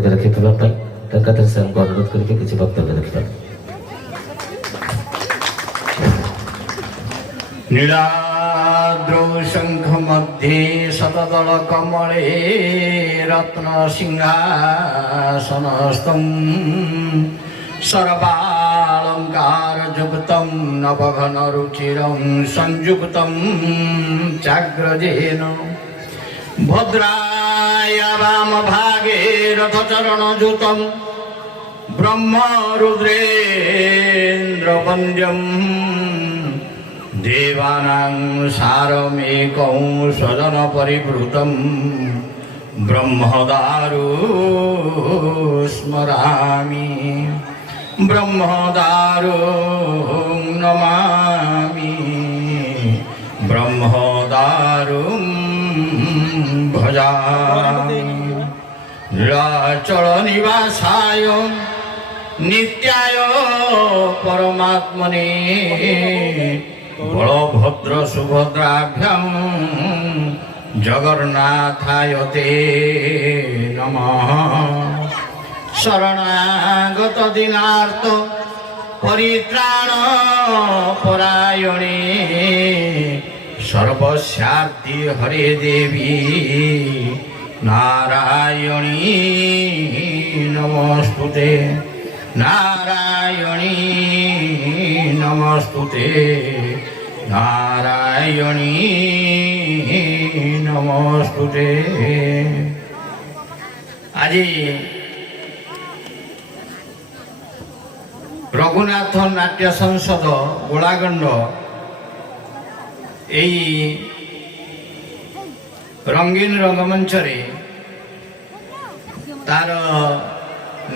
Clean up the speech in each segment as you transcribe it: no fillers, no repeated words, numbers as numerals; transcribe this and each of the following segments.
ବକ୍ତବ୍ୟ ରଖିଥିବା ପାଇଁ ଏକାଥରେ ସାର୍ଙ୍କୁ ଅନୁରୋଧ କରିକି କିଛି ବକ୍ତବ୍ୟ ରଖିବା। नीलाद्रौ शंख मध्ये शतदल कमले रत्न सिंहासनस्थं सर्वालंकार युक्तं नवघन रुचिरं संयुक्तं चाग्रजेन भद्राय वाम भागे रथचरणयुतं ब्रह्म रुद्रेन्द्र वन्द्यम् देवानां सारमेकं स्वजन परिवृतं ब्रह्मदारु स्मरामि ब्रह्मदारु नमामि ब्रह्मदारु भजामि नीलाचल निवासाय नित्याय परमात्मने बलभद्र सुभद्राभ्यां जगन्नाथाय ते नमः शरणागत दीनार्त परित्राण परायणे सर्वस्यार्ति हरे देवी नारायणी नमस्तुते नारायणी नमस्तुते नारायणी नमस्तुते। आज रघुनाथ नाट्य संसद गोलागंड यही रंगीन रंगमंच तार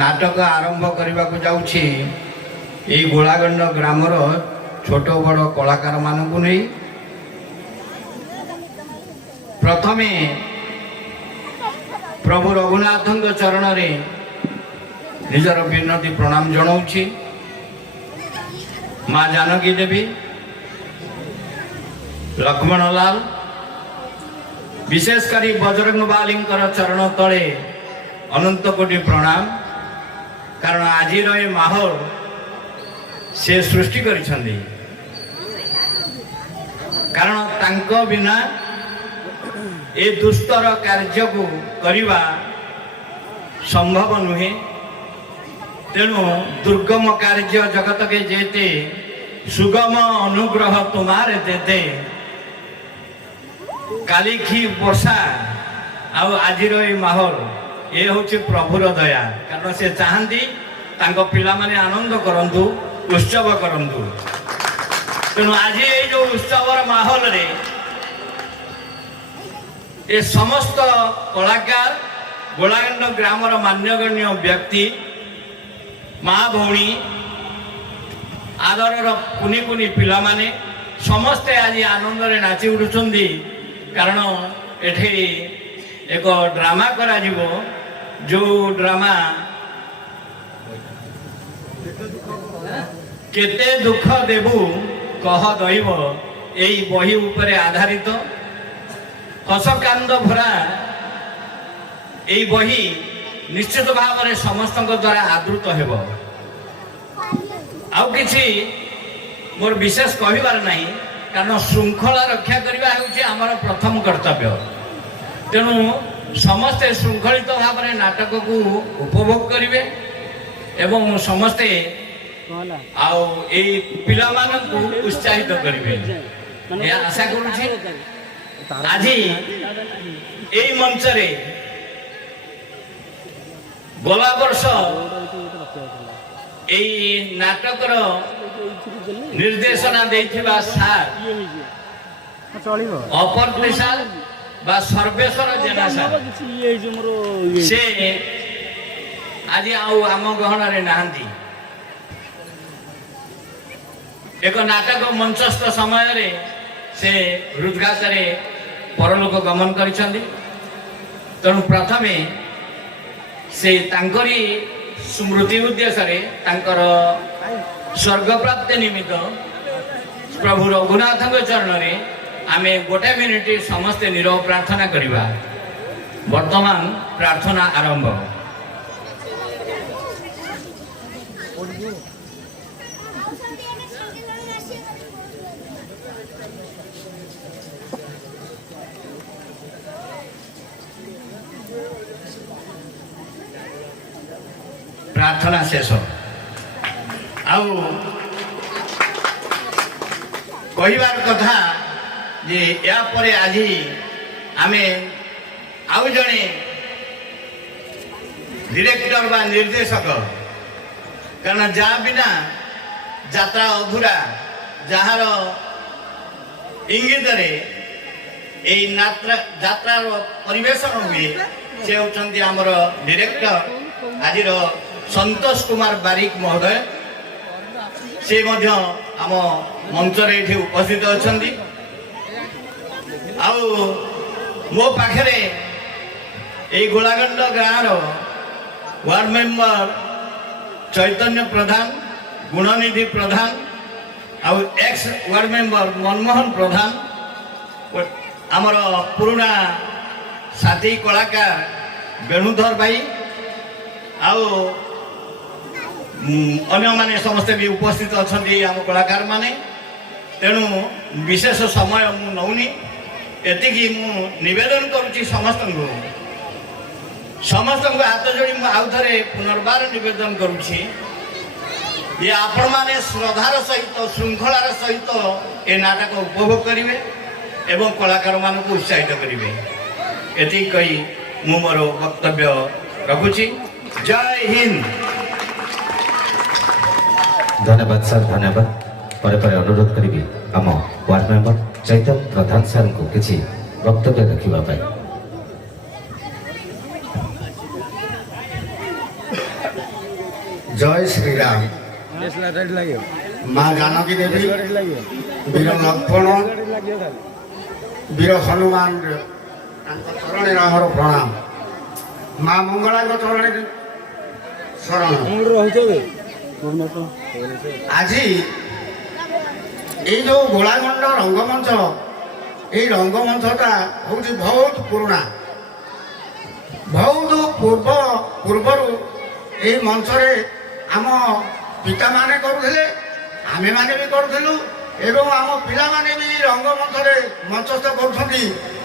नाटक आरंभ करने को जाऊँगी यही गोलागंड ग्रामर छोट बड़ कलाकार मानू नहीं प्रथमे प्रभु रघुनाथ चरण रे निजर विनती प्रणाम जनाऊँगी माँ जानकी देवी लक्ष्मण लाल विशेषकर बजरंग बाली चरण तले अनंत कोटि प्रणाम कारण आज माहौल से सृष्टि करिछन्दी कारण तांको बिना ए दुस्तर कार्य को करिबा संभव नुहे तेणु दुर्गम कार्य जगत के जेते सुगम अनुग्रह तुम्हारे देते काली खी वर्षा आज माहौल ये हूँ प्रभुर दया कारण से चाहती तांको पिला माने आनंद करंतु उत्सव करंतु तेणु आज ये जो उत्सवर माहौल रे ये समस्त कलाकार गोलागंड ग्रामर मान्यगण्य व्यक्ति माँ भौणी आदर कुनी कुनी पिला माने समस्ते आज आनंद रे नाची उठुछंदी कारण एठी एक ड्रामा करा जीवो जो ड्रामा केते दुख देबू कह दैव यही बही उपरे आधारित हसकांद भरा यही बही निश्चित भाव में समस्त द्वारा आदृत हेब आउ किछि मोर विशेष कहिबार नहीं कारण श्रृंखला रक्षा करबा होछि हमर प्रथम कर्तव्य तेणु समस्ते श्रृंखलित भाव में नाटक को उपभोग करेंगे एवं समस्ते पिला मानकु उत्साहित करेंगे आशा करुछि आज यही मंच रे गला वर्ष यही नाटकर निर्देशना देथिबा सार अपर प्रसाद बा सर्वेश्वर जेना सार से आज आम गहन नहांती एक नाटक मंचस्थ समय रे से हृदघात परलोक गमन करिसंदी तेणु प्रथमे से तांकरी स्मृति उद्देश्य तांकर स्वर्ग प्राप्ति निमित्त प्रभु रघुनाथ चरण रे आमे गोटे मिनिट समस्ते नीरव प्रार्थना करिबा। वर्तमान प्रार्थना आरंभ। ପ୍ରାର୍ଥନା ଶେଷ। ଆଉ କହିବାର କଥା ଯେ ଏହାପରେ ଆଜି ଆମେ ଆଉ ଜଣେ ଡିରେକ୍ଟର ବା ନିର୍ଦ୍ଦେଶକ, କାରଣ ଯାହା ବିନା ଯାତ୍ରା ଅଧୁରା, ଯାହାର ଇଙ୍ଗିତରେ এই যাত্রার পরিবেশন হুଏ সে হচ্ছেন আমার ডিরেক্টর আজির সন্তোষ কুমার বারিক মহোদয়। সে মধ্য আম মঞ্চরে এটি উপস্থিত অଛନ୍ତି। ଆଉ ମୋ ପାଖରେ এই ଗୋଳାଗଣ୍ଡ ଗାଁର ୱାର୍ଡ ମେମ୍ବର ଚୈତନ୍ୟ ପ୍ରଧାନ, ଗୁଣନିଧି ପ୍ରଧାନ ଆଉ ଏକ୍ସ ୱାର୍ଡ ମେମ୍ବର ମନମୋହନ ପ୍ରଧାନ, ଆମର ପୁରୁଣା ସାଥୀ କଳାକାର ବେଣୁଧର ଭାଇ ଆଉ ଅନ୍ୟମାନେ ସମସ୍ତେ ବି ଉପସ୍ଥିତ ଅଛନ୍ତି ଆମ କଳାକାରମାନେ। ତେଣୁ ବିଶେଷ ସମୟ ମୁଁ ନେଉନି, ଏତିକି ମୁଁ ନିବେଦନ କରୁଛି ସମସ୍ତଙ୍କୁ ହାତ ଯୋଡ଼ି ମୁଁ ଆଉ ଥରେ ପୁନର୍ବାର ନିବେଦନ କରୁଛି ଯେ ଆପଣମାନେ ଶ୍ରଦ୍ଧାର ସହିତ ଶୃଙ୍ଖଳାର ସହିତ ଏ ନାଟକ ଉପଭୋଗ କରିବେ ଏବଂ କଳାକାରମାନଙ୍କୁ ଉତ୍ସାହିତ କରିବେ। ଏତିକି କହି ମୁଁ ମୋର ବକ୍ତବ୍ୟ ରଖୁଛି। ଜୟ ହିନ୍ଦ। ଧନ୍ୟବାଦ ସାର୍, ଧନ୍ୟବାଦ। ପରେ ପରେ ଅନୁରୋଧ କରିବି ଆମ ୱାର୍ଡ ମେମ୍ବର ଚୈତନ୍ୟ ପ୍ରଧାନ ସାର୍ଙ୍କୁ କିଛି ବକ୍ତବ୍ୟ ରଖିବା ପାଇଁ। জয় শ্রীরাম। মা জানকী দেবী, বীর লক্ষ্মণ, বীর হনুমান চরণে আমার প্রণাম। মা মঙ্গলাঙ্গ চরণে শরণ। আজি এই যে গোলাগণ্ড রঙ্গমঞ্চ, এই রঙ্গমঞ্চটা হচ্ছে বহুত পুরোনা। ବହୁତ ପୂର୍ବରୁ এই ମଞ୍ଚରେ ଆମ ପିତାମାନେ କରୁଥିଲେ, ଆମେମାନେ ବି କରୁଥିଲୁ ଏବଂ ଆମ ପିଲାମାନେ ବି ରଙ୍ଗମଞ୍ଚରେ ମଞ୍ଚସ୍ଥ କରୁଛନ୍ତି।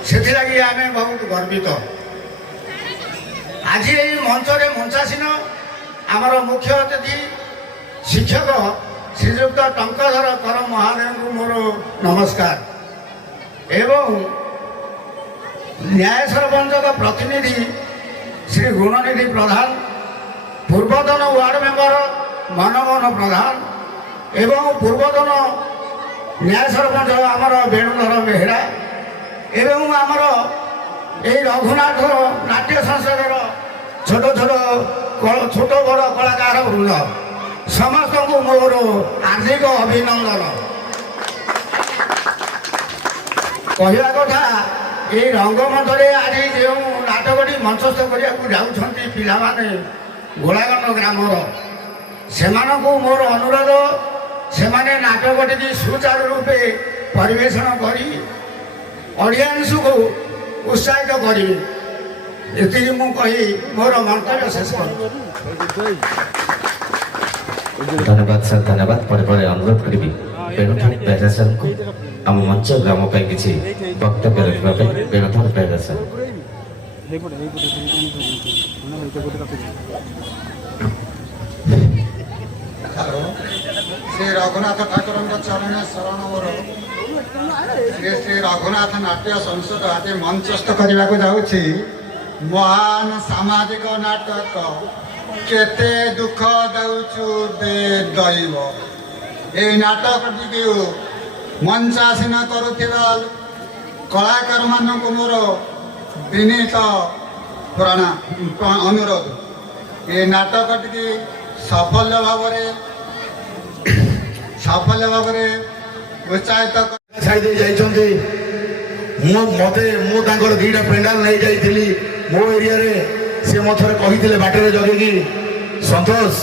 ସେଥିଲାଗି ଆମେ ବହୁତ ଗର୍ବିତ। ଆଜି ଏହି ମଞ୍ଚରେ ମଞ୍ଚାସୀନ ଆମର ମୁଖ୍ୟ ଅତିଥି ଶିକ୍ଷକ ଶ୍ରୀଯୁକ୍ତ ଟଙ୍କଧର କର ମହାଦେବଙ୍କୁ ମୋର ନମସ୍କାର ଏବଂ ନ୍ୟାୟ ସରପଞ୍ଚଙ୍କ ପ୍ରତିନିଧି ଶ୍ରୀ ଗୁଣନିଧି ପ୍ରଧାନ, ପୂର୍ବତନ ୱାର୍ଡ ମେମ୍ବର ମନମୋହନ ପ୍ରଧାନ ଏବଂ ପୂର୍ବତନ ନ୍ୟାୟ ସରପଞ୍ଚ ଆମର ବେଣୁଧର ବେହେରା ଏବଂ ଆମର এই ରଘୁନାଥ ନାଟ୍ୟ ସଂସଦର ଛୋଟ ବଡ଼ କଳାକାର ବୃନ୍ଦ ସମସ୍ତଙ୍କୁ ମୋର ହାର୍ଦ୍ଦିକ ଅଭିନନ୍ଦନ। କହିବା କଥା, এই ରଙ୍ଗମଞ୍ଚରେ ଆଜି ଯେଉଁ ନାଟକଟି ମଞ୍ଚସ୍ଥ କରିବାକୁ ଯାଉଛନ୍ତି ପିଲାମାନେ ଗୋଳାଗଣ୍ଡ ଗ୍ରାମର, ସେମାନଙ୍କୁ ମୋର ଅନୁରୋଧ, ସେମାନେ ନାଟକଟିକି ସୁଚାରୁ ରୂପେ ପରିବେଷଣ କରି ଅଡ଼ିଏନ୍ସକୁ ଉତ୍ସାହିତ କରିବେ। ଏତିକି ମୁଁ କହି ମୋର ମନ୍ତବ୍ୟ ଶେଷ କରୁଛି। ଧନ୍ୟବାଦ ସାର୍, ଧନ୍ୟବାଦ। ପରେ ପରେ ଅନୁରୋଧ କରିବି ବେଣୁଧର ବେହେରା ସାର୍ଙ୍କୁ ଆମ ମଞ୍ଚ ଗ୍ରାମ ପାଇଁ କିଛି ବକ୍ତବ୍ୟ ରଖିବା ପାଇଁ। ବେଣୁଧର ବେହେରା ସାର୍। ଶ୍ରୀ ରଘୁନାଥ ଠାକୁରଙ୍କ ଚରଣରେ ଶରଣ ମୋର। ଶ୍ରୀ ରଘୁନାଥ ନାଟ୍ୟ ସଂସଦ ଆଜି ମଞ୍ଚସ୍ଥ କରିବାକୁ ଯାଉଛି ମହାନ ସାମାଜିକ ନାଟକ କେତେ ଦୁଃଖ ଦେଉଛୁ ଦୈବ। এই ନାଟକଟିକୁ ମଞ୍ଚାସୀନ କରୁଥିବା କଳାକାରମାନଙ୍କୁ ମୋର ବିନୀତ ଅନୁରୋଧ, এই ନାଟକଟିକି ସଫଳ ଭାବରେ ଉତ୍ସାହିତ ଛାଡ଼ି ଦେଇ ଯାଇଛନ୍ତି। ମୁଁ ତାଙ୍କର ଦୁଇଟା ପେଣ୍ଡାଲ ନେଇ ଯାଇଥିଲି ମୋ ଏରିଆରେ। ସେ ମୋ ଥରେ କହିଥିଲେ ବାଟରେ ଜଗିକି, ସନ୍ତୋଷ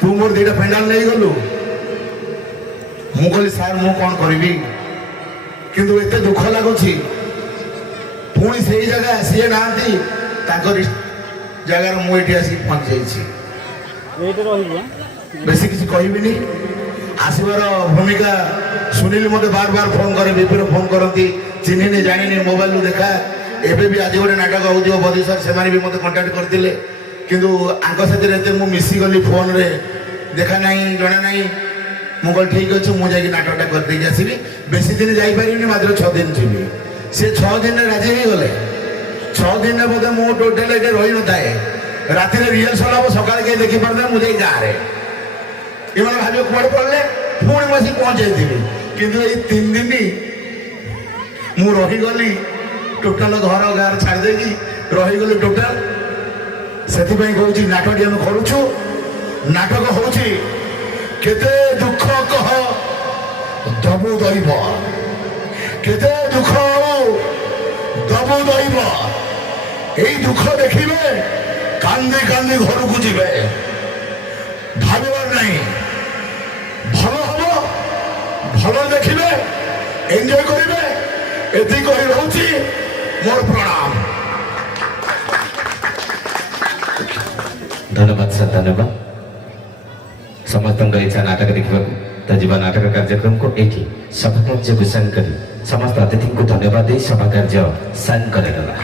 ତୁ ମୋର ଦୁଇଟା ପେଣ୍ଡାଲ ନେଇଗଲୁ। ମୁଁ କହିଲି ସାର୍ ମୁଁ କ'ଣ କରିବି, କିନ୍ତୁ ଏତେ ଦୁଃଖ ଲାଗୁଛି। ପୁଣି ସେଇ ଜାଗା ସିଏ ନାହାନ୍ତି, ତାଙ୍କ ଜାଗାରେ ମୁଁ ଏଠି ଆସିକି ପହଞ୍ଚି ଯାଇଛି। ବେଶୀ କିଛି କହିବିନି। ଆସିବାର ଭୂମିକା ସୁନିଲ ମୋତେ ବାର ଫୋନ୍ କରେ, ବିପିର ଫୋନ୍ କରନ୍ତି, ଚିହ୍ନିନି ଜାଣିନି, ମୋବାଇଲରୁ ଦେଖା। ଏବେ ବି ଆଜି ଗୋଟେ ନାଟକ ହେଉଥିବ ବଦି ସାର୍, ସେମାନେ ବି ମୋତେ କଣ୍ଟାକ୍ଟ କରିଥିଲେ। କିନ୍ତୁ ଆଙ୍କ ସାଥିରେ ଏତେ ମୁଁ ମିଶିଗଲି ଫୋନରେ ଦେଖା ନାହିଁ ଜଣା ନାହିଁ। ମୁଁ କହିଲି ଠିକ୍ ଅଛି ମୁଁ ଯାଇକି ନାଟକଟା କରିଦେଇକି ଆସିବି, ବେଶୀ ଦିନ ଯାଇପାରିବିନି, ମାତ୍ର 6 ଦିନ ଯିବି। ସେ 6 ଦିନରେ ରାଜି ହେଇଗଲେ। 6 ଦିନରେ ବୋଧେ ମୁଁ ଟୋଟାଲ ଏଠି ରହିନଥାଏ, ରାତିରେ ରିହର୍ସଲ ହବ, ସକାଳେ କେହି ଦେଖିପାରୁଥାଏ, ମୁଁ ଯାଇ ଗାଁରେ। ଏମାନେ ଭାବିବେ କୁଆଡ଼େ ପଡ଼ିଲେ, ପୁଣି ମୁଁ ଆସିକି ପହଞ୍ଚାଇଥିଲି। କିନ୍ତୁ ଏଇ 3 ଦିନ ମୁଁ ରହିଗଲି ଟୋଟାଲ, ଘର ଗାଁରେ ଛାଡ଼ି ଦେଇକି ରହିଗଲି ଟୋଟାଲ। ସେଥିପାଇଁ କହୁଛି ନାଟକଟି ଆମେ କରୁଛୁ। ନାଟକ ହଉଛି କେତେ ଦୁଃଖ କହ ଦବୁ ଦଇବ, କେତେ ଦୁଃଖ ଦବୁ ଦଇବ। ଏଇ ଦୁଃଖ ଦେଖିବେ, କାନ୍ଦି କାନ୍ଦି ଘରକୁ ଯିବେ, ଭାବିବାର ନାହିଁ। ଭଲ ହବ, ଭଲ ଦେଖିବେ, ଏନ୍ଜୟ କରିବେ। ଏତିକି କହି ରହୁଛି, ମୋର ପ୍ରଣାମ। ଧନ୍ୟବାଦ ସାର୍, ଧନ୍ୟବାଦ। ସମସ୍ତଙ୍କ ଇଚ୍ଛା ନାଟକ ଦେଖିବାକୁ, ତ ଯିବା ନାଟକ କାର୍ଯ୍ୟକ୍ରମକୁ ଏଇଠି ସଭା କାର୍ଯ୍ୟକୁ ସାଇନ୍ କରି ସମସ୍ତ ଅତିଥିଙ୍କୁ ଧନ୍ୟବାଦ ଦେଇ ସଭା କାର୍ଯ୍ୟ ସାଇନ୍ କରାଗଲା।